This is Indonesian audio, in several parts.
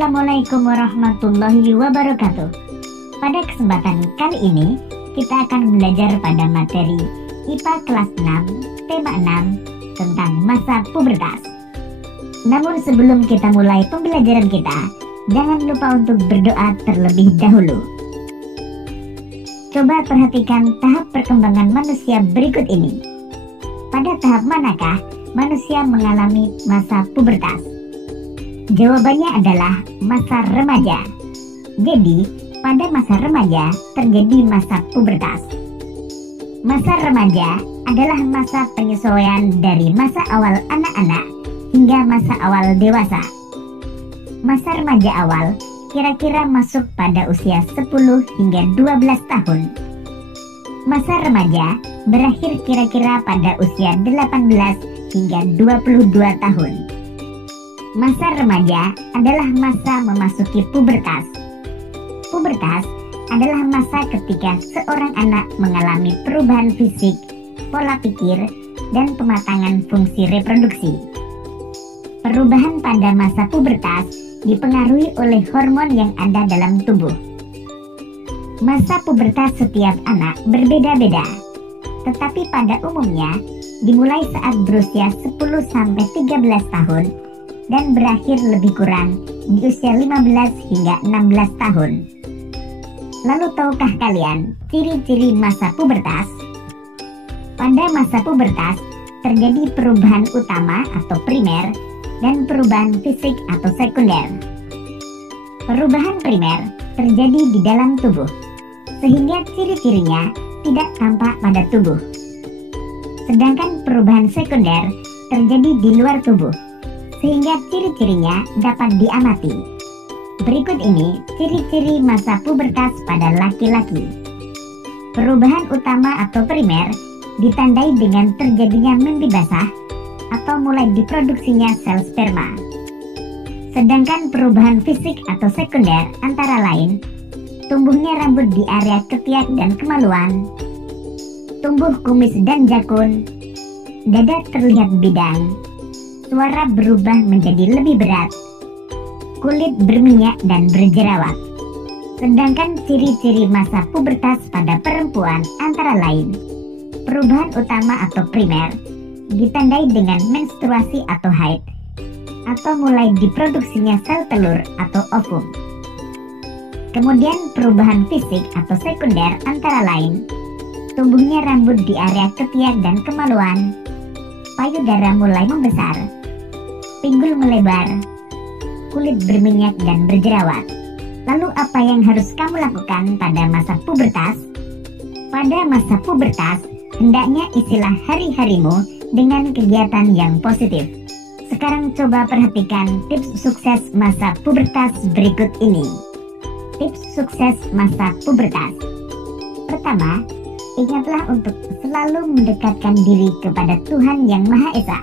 Assalamualaikum warahmatullahi wabarakatuh. Pada kesempatan kali ini kita akan belajar pada materi IPA kelas 6 tema 6 tentang masa pubertas. Namun sebelum kita mulai pembelajaran kita, jangan lupa untuk berdoa terlebih dahulu. Coba perhatikan tahap perkembangan manusia berikut ini. Pada tahap manakah manusia mengalami masa pubertas? Jawabannya adalah masa remaja. Jadi, pada masa remaja terjadi masa pubertas. Masa remaja adalah masa penyesuaian dari masa awal anak-anak hingga masa awal dewasa. Masa remaja awal kira-kira masuk pada usia 10 hingga 12 tahun. Masa remaja berakhir kira-kira pada usia 18 hingga 22 tahun. Masa remaja adalah masa memasuki pubertas. Pubertas adalah masa ketika seorang anak mengalami perubahan fisik, pola pikir, dan pematangan fungsi reproduksi. Perubahan pada masa pubertas dipengaruhi oleh hormon yang ada dalam tubuh. Masa pubertas setiap anak berbeda-beda, tetapi pada umumnya dimulai saat berusia 10-13 tahun dan berakhir lebih kurang di usia 15 hingga 16 tahun. Lalu tahukah kalian ciri-ciri masa pubertas? Pada masa pubertas terjadi perubahan utama atau primer dan perubahan fisik atau sekunder. Perubahan primer terjadi di dalam tubuh, sehingga ciri-cirinya tidak tampak pada tubuh. Sedangkan perubahan sekunder terjadi di luar tubuh, sehingga ciri-cirinya dapat diamati. Berikut ini ciri-ciri masa pubertas pada laki-laki. Perubahan utama atau primer ditandai dengan terjadinya mimpi basah atau mulai diproduksinya sel sperma. Sedangkan perubahan fisik atau sekunder antara lain tumbuhnya rambut di area ketiak dan kemaluan, tumbuh kumis dan jakun, dada terlihat bidang, suara berubah menjadi lebih berat, kulit berminyak dan berjerawat. Sedangkan ciri-ciri masa pubertas pada perempuan antara lain perubahan utama atau primer ditandai dengan menstruasi atau haid, atau mulai diproduksinya sel telur atau ovum. Kemudian perubahan fisik atau sekunder antara lain tumbuhnya rambut di area ketiak dan kemaluan, payudara mulai membesar, pinggul melebar, kulit berminyak dan berjerawat. Lalu apa yang harus kamu lakukan pada masa pubertas? Pada masa pubertas, hendaknya isilah hari-harimu dengan kegiatan yang positif. Sekarang coba perhatikan tips sukses masa pubertas berikut ini. Tips sukses masa pubertas. Pertama, ingatlah untuk selalu mendekatkan diri kepada Tuhan Yang Maha Esa.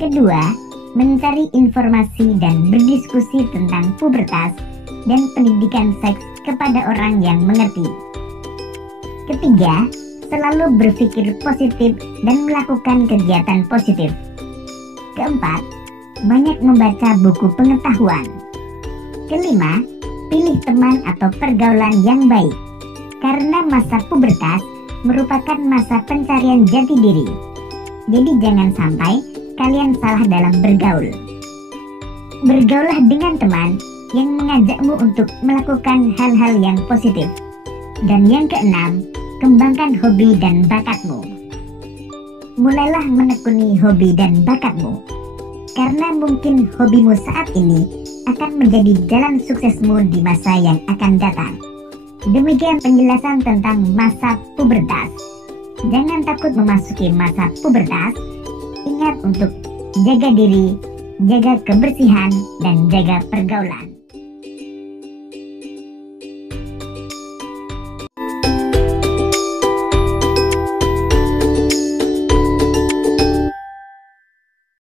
Kedua, mencari informasi dan berdiskusi tentang pubertas dan pendidikan seks kepada orang yang mengerti. Ketiga, selalu berpikir positif dan melakukan kegiatan positif. Keempat, banyak membaca buku pengetahuan. Kelima, pilih teman atau pergaulan yang baik, karena masa pubertas merupakan masa pencarian jati diri. Jadi jangan sampai kalian salah dalam bergaul. Bergaullah dengan teman yang mengajakmu untuk melakukan hal-hal yang positif. Dan yang keenam, kembangkan hobi dan bakatmu. Mulailah menekuni hobi dan bakatmu, karena mungkin hobimu saat ini akan menjadi jalan suksesmu di masa yang akan datang. Demikian penjelasan tentang masa pubertas. Jangan takut memasuki masa pubertas. Ingat untuk jaga diri, jaga kebersihan, dan jaga pergaulan.